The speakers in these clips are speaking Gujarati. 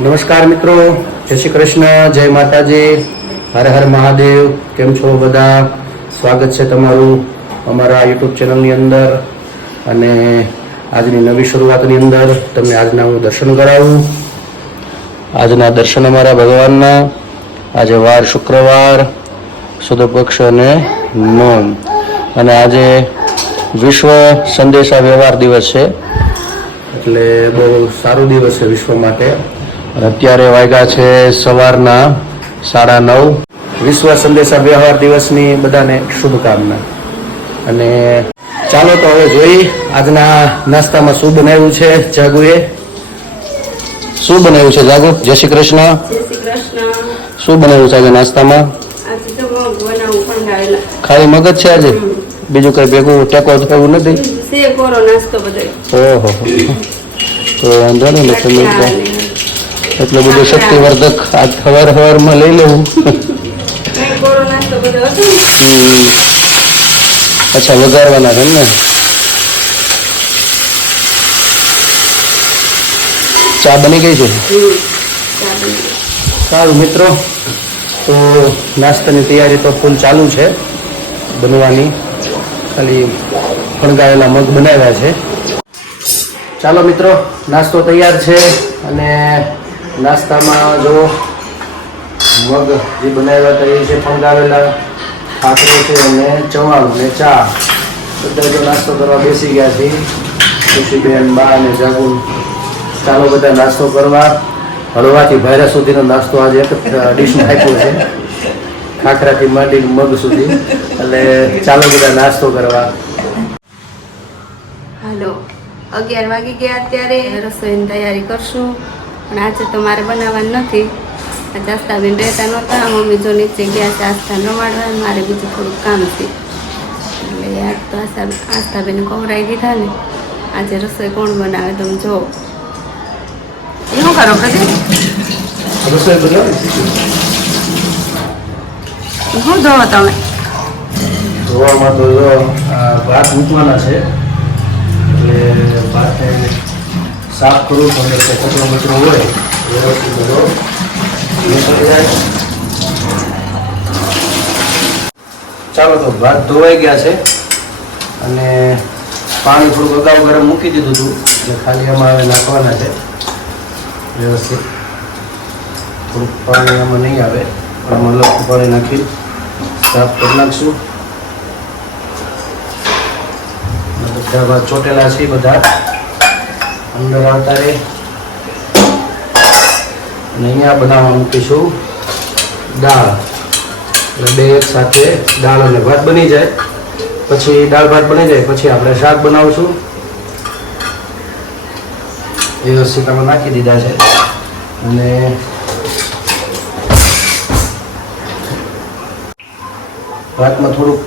નમસ્કાર મિત્રો, જય શ્રી કૃષ્ણ, જય માતાજી, હર હર મહાદેવ. કેમ છો બધા? સ્વાગત છે તમારું અમારા યુટ્યુબ ચેનલની અંદર. અને આજની નવી શરૂઆતની અંદર તમને આજના હું દર્શન કરાવું. આજના દર્શન અમારા ભગવાનના. આજે વાર શુક્રવાર, સુદ પક્ષ અને નોમ, અને આજે વિશ્વ સંદેશા વ્યવહાર દિવસ છે. એટલે બહુ સારો દિવસ છે વિશ્વ માટે. અત્યારે વાગ્યા છે સવારના 9:30. વિશ્વ સંદેશા વ્યવહાર દિવસની બધાને શુભકામના. અને ચાલો તો હવે જોઈ આજના નાસ્તામાં શું બનાવ્યું છે જાગુએ. શું બનાવ્યું છે જાગુ? જય શ્રી કૃષ્ણ. શું બનાવ્યું છે આજે નાસ્તામાં? ખાલી મગજ છે આજે? બીજું કઈ ભેગું ટેકો થયું નથી? ઓહો, તો વાંધો નહીં ને. તમે એટલું બધું શક્તિવર્ધક આજ સવારમાં લઈ લેવું. અચ્છા, વઘારવાના છે ને? ચા બની ગઈ છે? સારું મિત્રો, તો નાસ્તાની તૈયારી તો ફૂલ ચાલુ છે બનવાની. ખાલી ફણગાવેલા મગ બનાવ્યા છે. ચાલો મિત્રો, નાસ્તો તૈયાર છે. અને નાસ્તામાં જો મગ જે બનાવ્યા હતા એ છે ફણગાવેલા, ખાખરો છે અને ચવાણું ને ચા. બધા જો નાસ્તો કરવા બેસી ગયા છે. ખુશીબેન, બા અને જાગુ. ચાલો બધા નાસ્તો કરવા. હળવાથી ભાયરા સુધીનો નાસ્તો આજે એક ડીશમાં આપ્યો છે, ખાખરાથી માંડીને મગ સુધી. એટલે ચાલો બધા નાસ્તો કરવા. હાલો, 11 વાગી ગયા. અત્યારે રસોઈની તૈયારી કરશું. પણ આજે તો મારે બનાવવાનું નથી. આજે આસ્થાબેન રહેતા નહોતા. મમ્મી જો નીચે ગયા છે આસ્થા નવાડવા. મારે બીજું થોડુંક કામ છે. એટલે આજ તો આસ્થાબેન કવરાઈ દીધા ને. આજે રસોઈ કોણ બનાવે તમે જો. એ શું કરો પ્રદીપ? રસોઈ બનાવી શું ધોવો તમે? ધોવામાં તો જો ભાત મૂકવાના છે. એટલે ભાતને સાફ કરવું પડે છે. કચરો બચરો હોય વ્યવસ્થિત બધો નીકળી જાય. ચાલો, તો ભાત ધોવાઈ ગયા છે. અને પાણી થોડુંક અગાઉ ગરમ મૂકી દીધું હતું. એટલે ખાલી એમાં હવે નાખવાના છે વ્યવસ્થિત. થોડુંક પાણી આમાં નહીં આવે, પણ આમાં લખતું પાણી નાખી સાફ કરી નાખશું. બધા ભાત ચોટેલા છે, બધા અંદર આવતા રહે. અને અહીંયા બનાવવા મૂકીશું દાળ. એટલે બે એક સાથે દાળ અને ભાત બની જાય. પછી દાળ ભાત બની જાય પછી આપણે શાક બનાવશું. વ્યવસ્થિત આમાં નાખી દીધા છે. અને ભાતમાં થોડુંક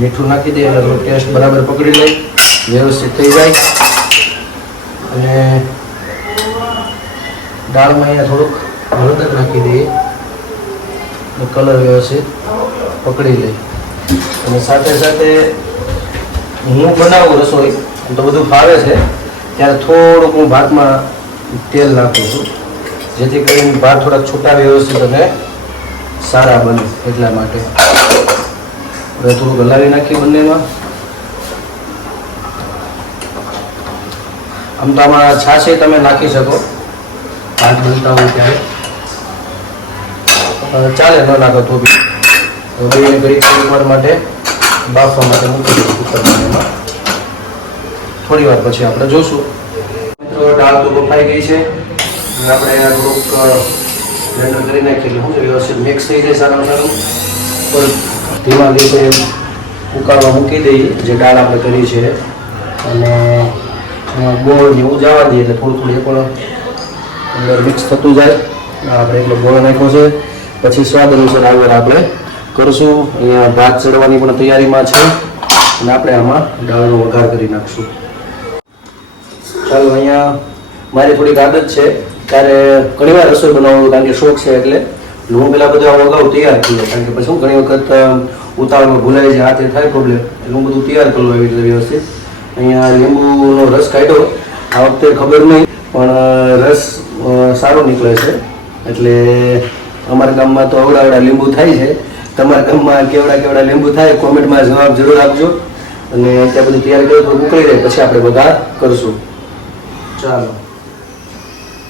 મીઠું નાખી દઈએ એટલે થોડુંક ટેસ્ટ બરાબર પકડી લે, વ્યવસ્થિત થઈ જાય. અને દાળમાં અહીંયા થોડુંક હળદર નાખી દઈએ એટલે કલર વ્યવસ્થિત પકડી લે. અને સાથે સાથે હું બનાવું રસોઈ તો બધું ફાવે છે ત્યારે થોડુંક હું ભાતમાં તેલ નાખું છું, જેથી કરીને ભાત થોડાક છૂટા વ્યવસ્થિત અને સારા બને. એટલા માટે હવે થોડુંક હલાવી નાખીએ બંનેમાં. આમ તો આમાં છાશ તમે નાખી શકો ભાત બનતા હોય ત્યારે, ચાલે. ન નાખો તો બી. હવે ઘડી વાર માટે બાફવા માટે મૂકી દઈશું કુકરમાં. એમાં થોડી વાર પછી આપણે જોશું. મિત્રો, દાળ તો બફાઈ ગઈ છે. આપણે થોડુંક બ્લેન્ડર કરી નાખીએ એટલે શું છે વ્યવસ્થિત મિક્સ થઈ જાય સારું સારું. પણ ધીમા ગેસે ઉકાળવા મૂકી દઈએ જે દાળ આપણે કરી છે. અને ગોળ ને એવું જવા દઈએ એટલે થોડું થોડું એ પણ અંદર મિક્સ થતું જાય. આપણે એટલો ગોળ નાખ્યો છે. પછી સ્વાદ અનુસાર આગળ આપણે કરશું. અહીંયા ભાત ચડવાની પણ તૈયારીમાં છે. અને આપણે આમાં દાળનો વઘાર કરી નાખશું. ચાલો, અહીંયા મારી થોડીક આદત છે ત્યારે ઘણી વાર રસોઈ બનાવવાનું, કારણ કે શોખ છે. એટલે હું પેલા બધા અગાઉ તૈયાર થઈ જાય, કારણ કે પછી હું ઘણી વખત ઉતાવળમાં ભૂલાઈ જાય, હાથે થાય પ્રોબ્લેમ. એટલે હું બધું તૈયાર કરું એવી રીતે વ્યવસ્થિત. અહીંયા લીંબુનો રસ કાઢ્યો. આ વખતે ખબર નહીં પણ રસ સારું નીકળે છે. એટલે અમારા ગામમાં તો અવડા લીંબુ થાય છે. તમારા ગામમાં કેવડા લીંબુ થાય કોમેન્ટમાં જવાબ જરૂર આપજો. અને ત્યાં બધું તૈયાર કરી થોડું ઉકળી રહે પછી આપણે બધા કરશું. ચાલો,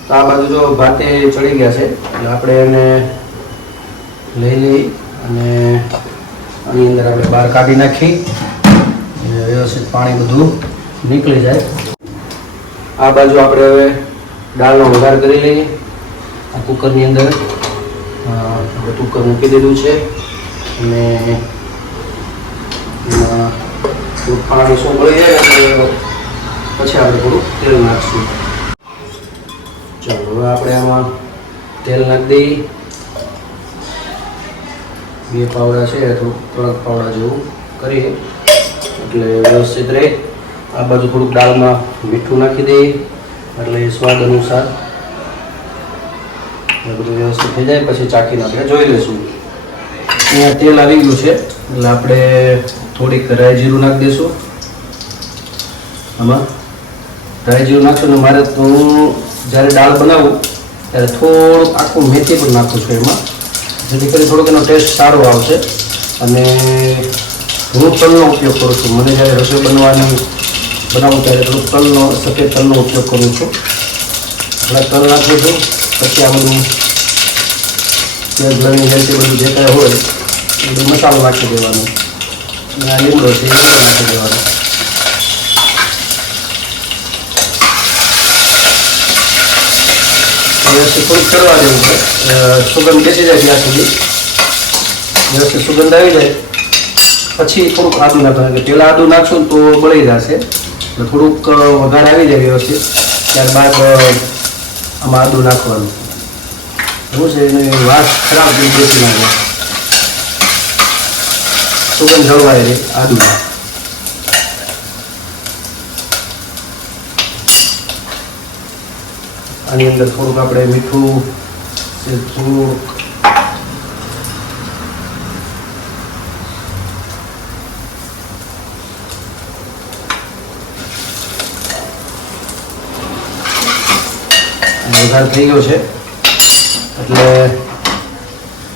તો આ બાજુ જો ભાતે ચડી ગયા છે એટલે આપણે એને લઈ લઈ અને આની અંદર આપણે બહાર કાઢી નાખી વ્યવસ્થિત પાણી બધું નીકળી જાય. આ બાજુ આપણે હવે દાળનો વઘાર કરી લઈએ. આ કુકરની અંદર આપણે કુકર મૂકી દીધું છે અને એમાં થોડું પાણી શું મળી જાય એટલે પછી આપણે થોડું તેલ નાખીશું. ચાલો, હવે આપણે આમાં તેલ નાખી દઈએ. 2 પાવડા છે, થોડુંક 3 પાવડા જેવું કરીએ એટલે વ્યવસ્થિત રહે. આ બાજુ થોડુંક દાળમાં મીઠું નાખી દઈએ એટલે સ્વાદ અનુસાર બધું વ્યવસ્થિત થઈ જાય. પછી ચાખીને આપણે જોઈ લઈશું. અહીંયા તેલ આવી ગયું છે એટલે આપણે થોડીક રાઈ જીરું નાખી દઈશું. આમાં રાઈ જીરું નાખશું ને મારે તો હું જ્યારે દાળ બનાવું ત્યારે થોડુંક આખું મેથી પણ નાખું છું એમાં, જેથી કરી થોડોક એનો ટેસ્ટ સારો આવશે. અને હું તલનો ઉપયોગ કરું છું. મને જ્યારે રસોઈ બનાવું ત્યારે થોડુંક સફેદ તલનો ઉપયોગ કરું છું. આપણે તલ નાખું છું. પછી આ બધું ગળણી હેલ્થી બધું જે કાંઈ હોય એ બધું મસાલો નાખી દેવાનો. અને આ લીમડો છે એ નાખી દેવાનો. વ્યવસ્થિત થોડુંક ચડવા દેવું પડે. સુગંધ બેસી જાય ત્યાં સુધી વ્યવસ્થિત સુગંધ આવી જાય પછી થોડુંક આદું નાખવાનું. પહેલાં આદું નાખશું તો બળી જશે એટલે થોડુંક વઘાર આવી જાય વ્યવસ્થિત ત્યારબાદ આમાં આદું નાખવાનું. એવું છે એની વાસ ખરાબ બેસી ના જાય, સુગંધ જળવાય રહે આદુમાં. આની અંદર થોડુંક આપણે મીઠું થોડુંક વઘાર થઈ ગયો છે એટલે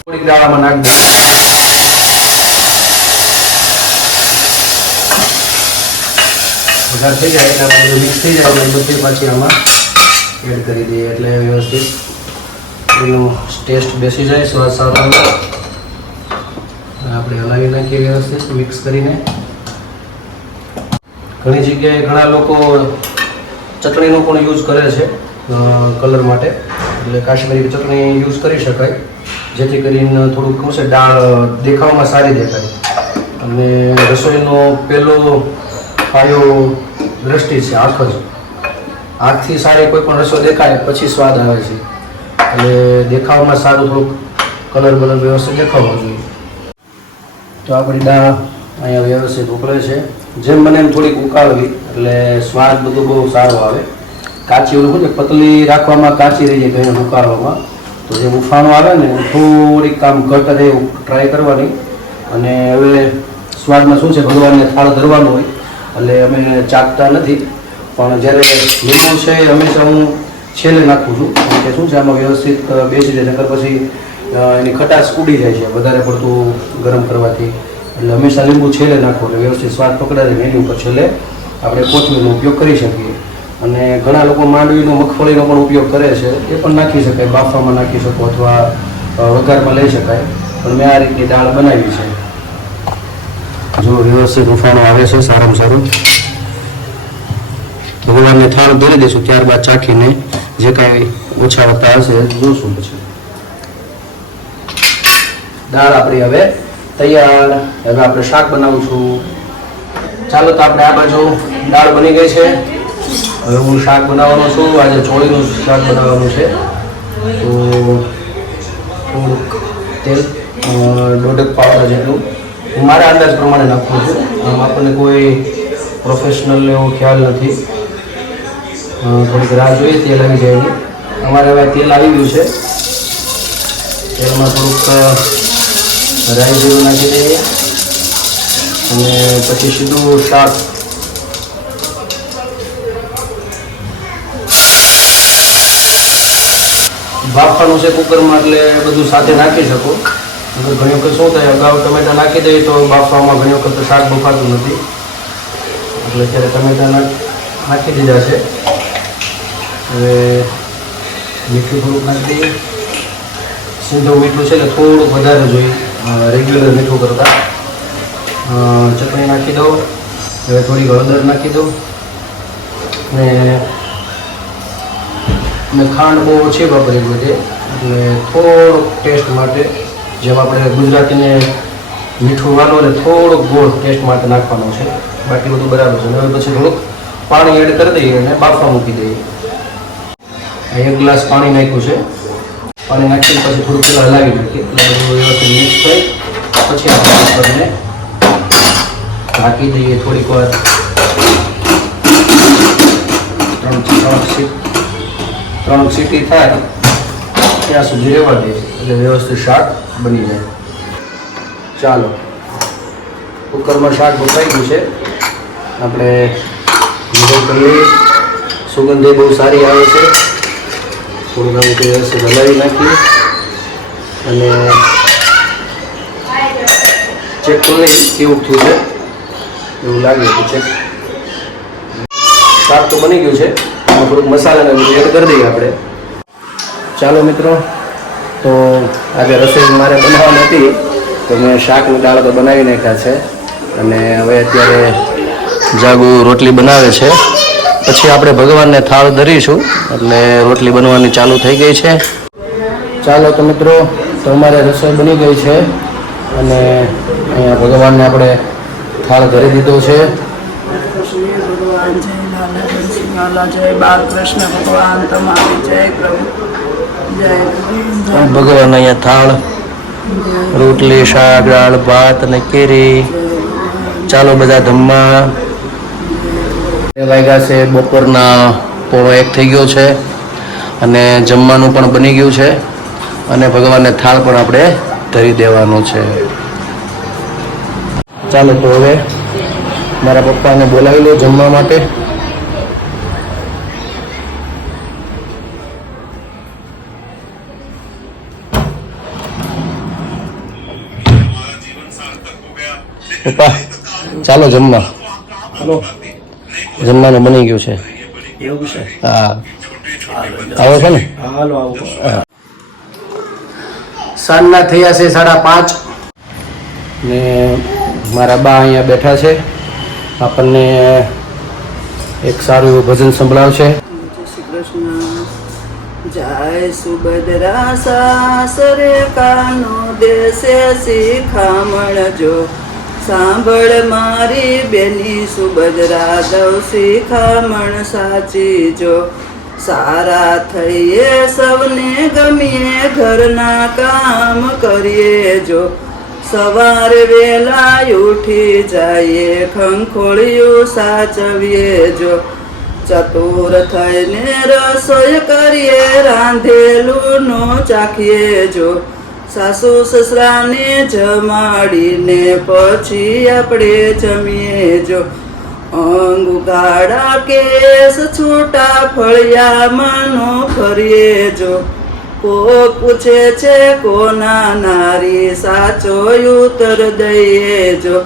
થોડીક દાળામાં નાખી દઈએ. વઘાર થઈ જાય એટલે આપણે મિક્સ થઈ જાય એટલે બધી પાછી આમાં એડ કરી દઈએ એટલે વ્યવસ્થિત એનો ટેસ્ટ બેસી જાય, સ્વાદ સારો આવે. આપણે હલાવી નાખીએ વ્યવસ્થિત મિક્સ કરીને. ઘણી જગ્યાએ ઘણા લોકો ચટણીનો પણ યુઝ કરે છે કલર માટે, એટલે કાશ્મીરી ચટણી યુઝ કરી શકાય જેથી કરીને થોડુંક શું છે દાળ દેખાવમાં સારી દેખાય. અને રસોઈનો પહેલો પાયો દ્રષ્ટિ છે, આંખ જ. આંખથી સારી કોઈ પણ રસોઈ દેખાય પછી સ્વાદ આવે છે. એટલે દેખાવમાં સારું થોડુંક કલર વ્યવસ્થિત દેખાવો જોઈએ. તો આપણી દાળ અહીંયા વ્યવસ્થિત ઉકળે છે. જેમ મને એમ થોડીક ઉકાળવી એટલે સ્વાદ બધું બહુ સારો આવે. કાચી ઓલું શું છે પતલી રાખવામાં કાચી રહી જાય ઘણી ઉકાળવામાં, તો જે ઉફાણો આવે ને થોડીક કામ ઘટ રહે એવું ટ્રાય કરવાની. અને હવે સ્વાદમાં શું છે ભગવાનને થાળ ધરવાનું હોય એટલે અમે ચાખતા નથી, પણ જ્યારે લીંબુ છે એ હંમેશા હું છેલ્લે નાખું છું કે શું છે આમાં વ્યવસ્થિત બેસી જાય, નકર પછી એની ખટાશ ઉડી જાય છે વધારે પડતું ગરમ કરવાથી. એટલે હંમેશા લીંબુ છેલ્લે નાખવું એટલે વ્યવસ્થિત સ્વાદ પકડાય એની ઉપર છેલ્લે આપણે કોથમીરનો ઉપયોગ કરી શકીએ. અને ઘણા લોકો માંડવીનો મગફળીનો પણ ઉપયોગ કરે છે, એ પણ નાખી શકાય, બાફામાં નાખી શકો અથવા વઘારમાં લઈ શકાય. પણ મેં આ રીતની દાળ બનાવી છે. જો વ્યવસ્થિત ઉફાણો આવે છે સારામાં સારું. ભગવાનને થાળ ધરી દઈશું, ત્યારબાદ ચાખીને જે કાંઈ ઓછા વત્તા હશે જોશું. પછી દાળ આપણી હવે તૈયાર. હવે આપણે શાક બનાવશું. ચાલો, તો આપણે આ બાજુ દાળ બની ગઈ છે. હવે હું શાક બનાવવાનો છું. આજે ચોળીનું શાક બનાવવાનું છે. તો થોડુંક તેલ 1.5 પાવડા જેટલું હું મારા અંદાજ પ્રમાણે નાખું છું. આમ આપણને કોઈ પ્રોફેશનલ એવો ખ્યાલ નથી. થોડીક રાહ જોઈએ તેલ આવી જાય. અમારે હવે તેલ આવી ગયું છે. તેલમાં થોડુંક રાઈ જીરું નાખી દઈએ અને પછી સીધું શાક બાફવાનું છે કુકરમાં એટલે બધું સાથે નાખી શકો. ઘણી વખત શું થાય, અગાઉ ટમેટા નાખી દઈએ તો બાફવામાં ઘણી વખત શાક બફાતું નથી, એટલે અત્યારે ટમેટા નાખી દીધા છે. હવે મીઠું થોડુંક નાખી દઈએ. સીધું મીઠું છે એટલે થોડુંક વધારે જોઈએ રેગ્યુલર મીઠું કરતાં. ચટણી નાખી દો. હવે થોડી હળદર નાખી દો. અને ખાંડ બહુ ઓછી વાપરી બધી, એટલે થોડુંક ટેસ્ટ માટે, જેમ આપણે ગુજરાતીને મીઠું વાળો એટલે થોડુંક ગોળ ટેસ્ટ માટે નાખવાનો છે, બાકી બધું બરાબર છે. હવે પછી થોડુંક પાણી એડ કરી દઈએ અને બાફવા મૂકી દઈએ. 1 ગ્લાસ પાણી નાખ્યું છે. પાણી નાખીને પછી થોડુંક પહેલાં હલાવી નાખીએ એટલે બધું વ્યવસ્થિત મિક્સ થઈ પછી આપણે કુકરને ઢાંકી દઈએ. થોડીક વાર 3 સીટી થાય ત્યાં સુધી રહેવા દઈએ એટલે વ્યવસ્થિત શાક બની જાય. ચાલો, કુકરમાં શાક બફાઈ ગયું છે. આપણે લીધો કરી સુગંધ બહુ સારી આવે છે. થોડુંક આમ વ્યવસ્થિત હલાવી નાખીએ અને ચેક કરી લઈએ કેવું થયું છે. એવું લાગે તો ચેક. શાક તો બની ગયું છે. થોડુંક મસાલાને બધું એડ કરી દઈએ આપણે. ચાલો મિત્રો, તો આજે રસોઈ મારે બનાવવાની હતી તો મેં શાકની દાળ તો બનાવી નાખ્યા છે અને હવે અત્યારે જાગુ રોટલી બનાવે છે. પછી આપણે ભગવાનને થાળ ધરીશું એટલે રોટલી બનવાની ચાલુ થઈ ગઈ છે. ચાલો તો મિત્રો, તો અમારે રસોઈ બની ગઈ છે અને અહીંયા ભગવાનને આપણે થાળ ધરી દીધો છે. જય બાલકૃષ્ણ ભગવાન તમારી જય પ્રભુ જય ભગવાન અહીંયા થાળ, રોટલી, શાક, દાળ, ભાત અને કેરી. ચાલો બધા ધમ્મા. વાગ્યા છે બપોરના 1:15 થઈ ગયો છે અને જમવાનું પણ બની ગયું છે અને ભગવાનને થાળ પણ આપણે ધરી દેવાનો છે. ચાલો તો હવે મારા પપ્પાને બોલાવી લો જમવા માટે. પપ્પા ચાલો જમવા. જમવાનું બની ગયું છે. એવું છે? હા, આવો છે ને? હાલો આવો. સાંજના થયા છે 5:30 ને મારા બા અહીંયા બેઠા છે. આપણને એક સારું એવું ભજન સંભળાવશે. જય શ્રી કૃષ્ણ. જય સુભદ્રા સાસરે કાનો દેશે શિખામણ જો, સાંભળ મારી બેની સુભદ્રા દવ શિખામણ સાચી જો. સારા થઈએ સૌને ગમીએ ઘરના કામ કરીએ જો. સવારે વેલા ઉઠી જઈએ ખંખોળિયું સાચવીએ જો. ચતુર થઈને રસોઈ કરીએ રાંધેલું નો ચાખીએ જો. સાસુ સસરાને જમાડીને પછી આપણે જમીએ જો. અંગ ઉગાડા કેસ છૂટા ફળિયામાં નો ફરીએ જો. કોક પૂછે છે કોના નારી, સાચો ઉત્તર દઈએ જો.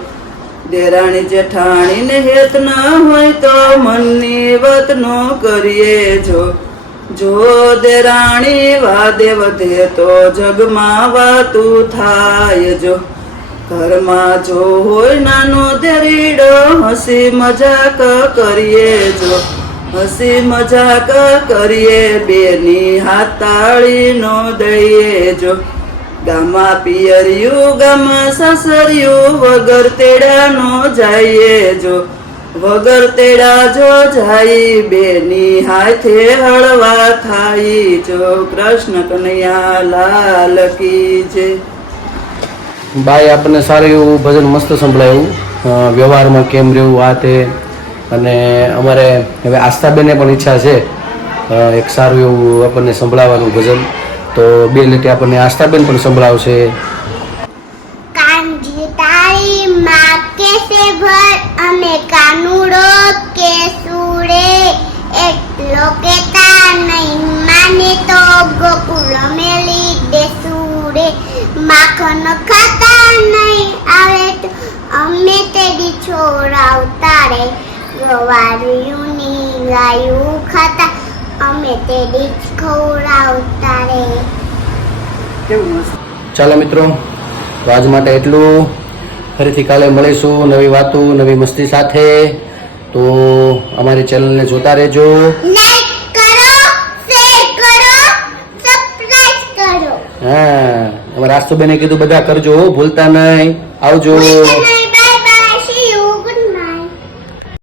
દેરાણી જેઠાણીને હેત ન હોય તો મનની વાત નો કરીએ જો. જો દેરાણી વાદે વધે તો જગમાં વાતું થાય જો. ઘરમાં જો હોય નાનો દેરીડો હસી મજાક કરીએ જો. હસી મજાક કરીએ બેની હાથ તાળી નો દઈએ જો. ગામમાં પિયરિયું ગામમાં સાસરિયું વગર તેડા નો જઈએ જો. વગર તેડા જો જાય બેની હાથે હળવા થાય જો. કૃષ્ણ કનૈયા લાલ કી જય. બાઈ આપણને સારું એવું ભજન મસ્ત સંભળાયું. વ્યવહારમાં કેમ રહેવું આ તે. અને અમારે હવે આસ્થાબેને પણ ઈચ્છા છે એક સારું એવું આપણને સંભળાવવાનું ભજન, તો 2 લીટી આપણને આસ્થાબેન પણ સંભળાવશે. કાનજી તારી માં કેસે ભર અમે કાનુડો કે સુડે, એટલો કેતા નહીં માને તો ગોકુળ માખણ ખાતા નહીં આવે તો અમે તેડી છોડાવતા રે ગવારિયુંની ગાયું ખાતા અમે તેડી જ ખવડાવતા રે. કેવું મસ્ત. ચાલો મિત્રો, તો આજ માટે એટલું. ફરીથી કાલે મળીશું નવી વાતો નવી મસ્તી સાથે. તો અમારી ચેનલને જોતા રહેજો. લાઈક કરો, શેર કરો, સબસ્ક્રાઇબ કરો. હા, અમારા આસ્તુબેને કીધું બધા કરજો, ભૂલતા નહીં. આવજો. ભૂલતા નહીં.